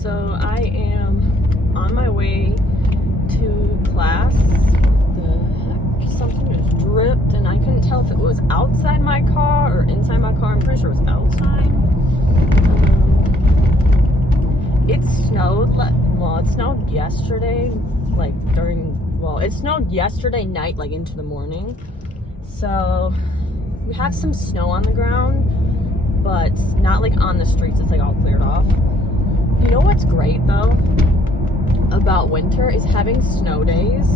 So I am on my way to class. The heck? Something just dripped and I couldn't tell if it was outside my car or inside my car. I'm pretty sure it was outside. It snowed, it snowed yesterday, it snowed yesterday night, like into the morning. So we have some snow on the ground, but not like on the streets. It's like all cleared off. You know what's great though about winter is having snow days,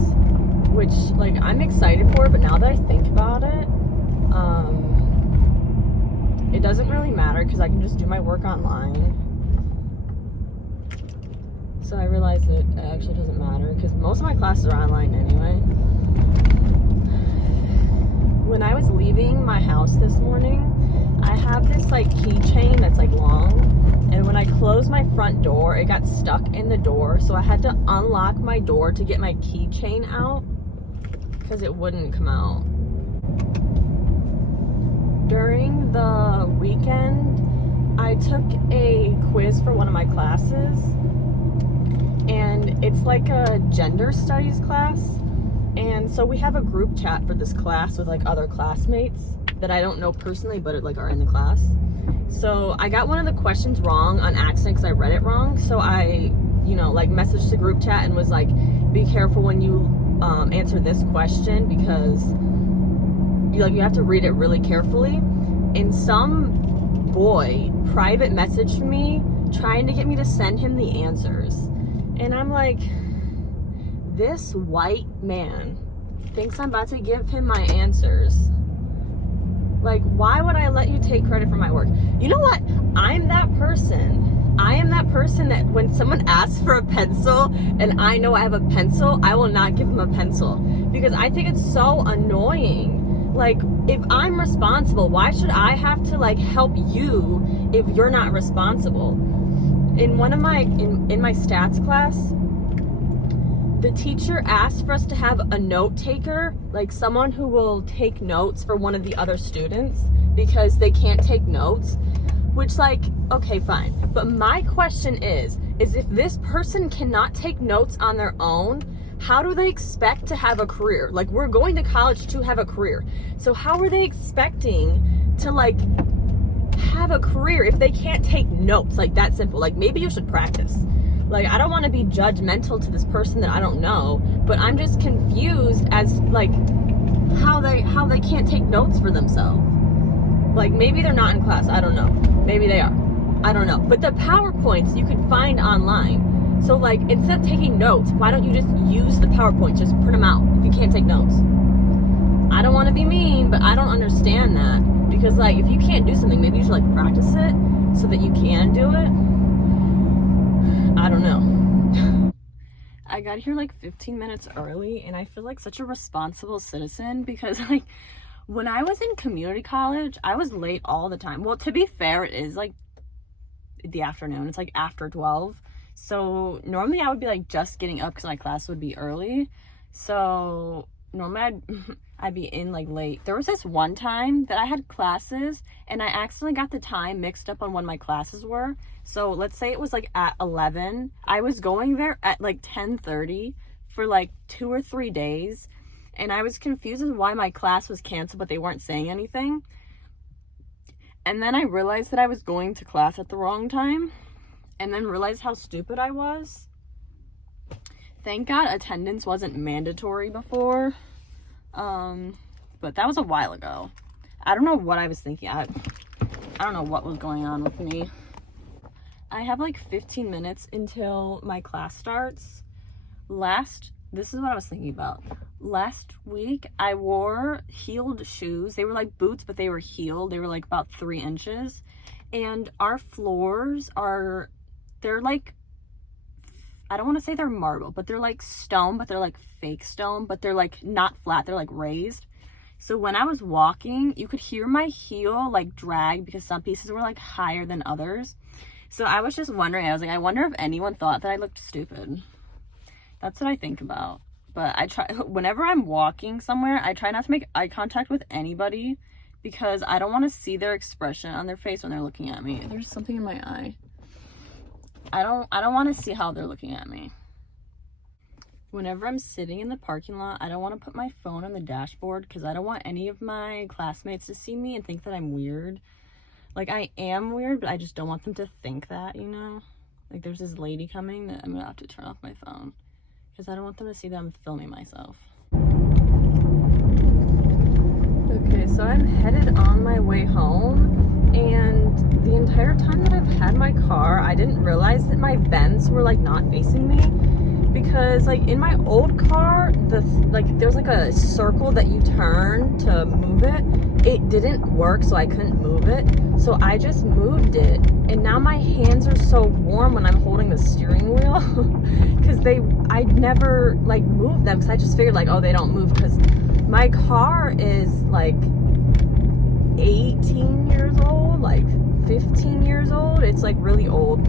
which like I'm excited for, but now that I think about it, it doesn't really matter because I can just do my work online. So I realized that it actually doesn't matter because most of my classes are online anyway. When I was leaving my house this morning, I have this like keychain that's like long, and when I closed my front door, it got stuck in the door, so I had to unlock my door to get my keychain out because it wouldn't come out. During the weekend, I took a quiz for one of my classes, and it's like a gender studies class. And so we have a group chat for this class with like other classmates that I don't know personally, but like are in the class. So I got one of the questions wrong on accident because I read it wrong. So I, like messaged the group chat and was like, be careful when you answer this question because you have to read it really carefully. And some boy private messaged me trying to get me to send him the answers. And I'm like, this white man thinks I'm about to give him my answers. Like, why would I let you take credit for my work? You know what? I'm that person. I am that person that when someone asks for a pencil and I know I have a pencil, I will not give them a pencil because I think it's so annoying. Like, if I'm responsible, why should I have to like help you if you're not responsible? In one of my in my stats class, the teacher asked for us to have a note taker, like someone who will take notes for one of the other students because they can't take notes, which like, okay, fine. But my question is if this person cannot take notes on their own, how do they expect to have a career? Like, we're going to college to have a career. So how are they expecting to like have a career if they can't take notes? Like, that simple. Like, maybe you should practice. Like, I don't want to be judgmental to this person that I don't know, but I'm just confused as like how they can't take notes for themselves. Like, maybe they're not in class, I don't know. Maybe they are, I don't know. But the PowerPoints you can find online. So like, instead of taking notes, why don't you just use the PowerPoint? Just print them out if you can't take notes. I don't want to be mean, but I don't understand that. Because like, if you can't do something, maybe you should like practice it so that you can do it. I don't know. I got here like 15 minutes early and I feel like such a responsible citizen because like when I was in community college, I was late all the time. Well, to be fair, it is like the afternoon. It's like after 12. So normally I would be like just getting up because my class would be early. So normally I'd be in like late. There was this one time that I had classes and I accidentally got the time mixed up on when my classes were. So let's say it was like at 11. I was going there at like 10:30 for like 2 or 3 days. And I was confused as why my class was canceled, but they weren't saying anything. And then I realized that I was going to class at the wrong time. And then realized how stupid I was. Thank God attendance wasn't mandatory before. But that was a while ago. I don't know what I was thinking. I don't know what was going on with me. I have like 15 minutes until my class starts. This is what I was thinking about. Last week, I wore heeled shoes. They were like boots, but they were heeled. They were like about 3 inches. And our floors they're like, I don't want to say they're marble, but they're like stone, but they're like fake stone, but they're like not flat. They're like raised. So when I was walking, you could hear my heel like drag because some pieces were like higher than others. So I was just wondering, I was like, I wonder if anyone thought that I looked stupid. That's what I think about. But whenever I'm walking somewhere, I try not to make eye contact with anybody because I don't want to see their expression on their face when they're looking at me. There's something in my eye. I don't want to see how they're looking at me. Whenever I'm sitting in the parking lot, I don't want to put my phone on the dashboard because I don't want any of my classmates to see me and think that I'm weird. Like, I am weird, but I just don't want them to think that, you know? Like, there's this lady coming that I'm gonna have to turn off my phone because I don't want them to see that I'm filming myself. Okay, so I'm headed on my way home, and the entire time that I've had my car, I didn't realize that my vents were like not facing me, because like in my old car, there's like a circle that you turn to move it. It didn't work, so I couldn't move it. So I just moved it, and now my hands are so warm when I'm holding the steering wheel because I never like moved them because I just figured like, oh, they don't move because my car is like 18 years old, like 15 years old. It's like really old.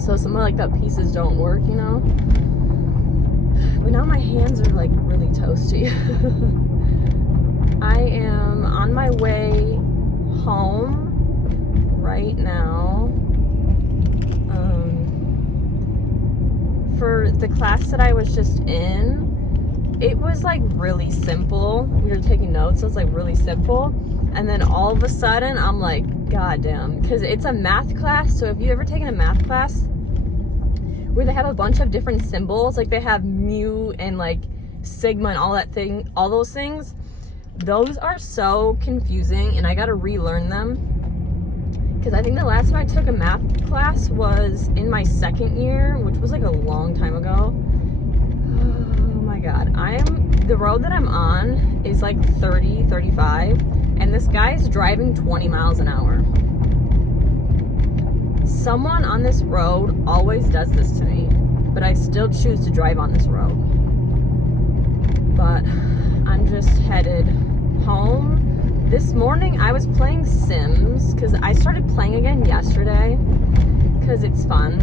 So some of like the pieces don't work, you know? But now my hands are like really toasty. I am on my way home right now. For the class that I was just in, it was like really simple. We were taking notes, so it's like really simple. And then all of a sudden, I'm like, God damn. Because it's a math class, so if you've ever taken a math class where they have a bunch of different symbols, like they have mu and like sigma and all those things, those are so confusing, and I gotta relearn them. Because I think the last time I took a math class was in my second year, which was like a long time ago. Oh my God. The road that I'm on is like 30, 35, and this guy's driving 20 miles an hour. Someone on this road always does this to me, but I still choose to drive on this road. But I'm just headed home. This morning I was playing Sims because I started playing again yesterday because it's fun.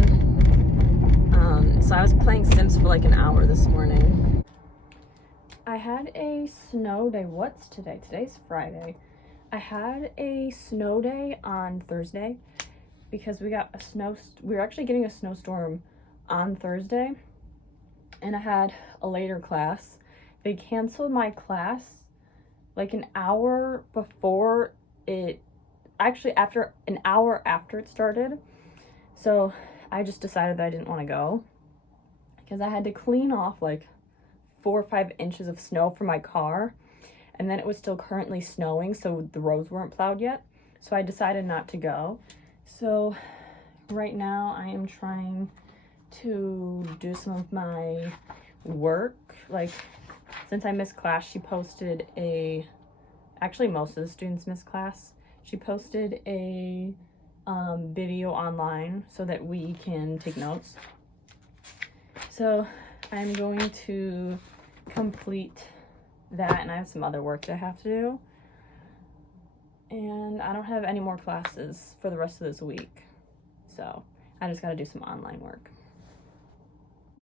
So I was playing Sims for like an hour this morning. I had a snow day. What's today? Today's Friday. I had a snow day on Thursday because we were actually getting a snowstorm on Thursday, and I had a later class. They canceled my class like an hour before it, actually after an hour after it started. So I just decided that I didn't want to go because I had to clean off like 4 or 5 inches of snow from my car, and then it was still currently snowing, so the roads weren't plowed yet. So I decided not to go. So right now I am trying to do some of my work. Like, since I missed class, she posted actually most of the students missed class. She posted a video online so that we can take notes. So I'm going to complete that, and I have some other work that I have to do. And I don't have any more classes for the rest of this week. So I just gotta do some online work.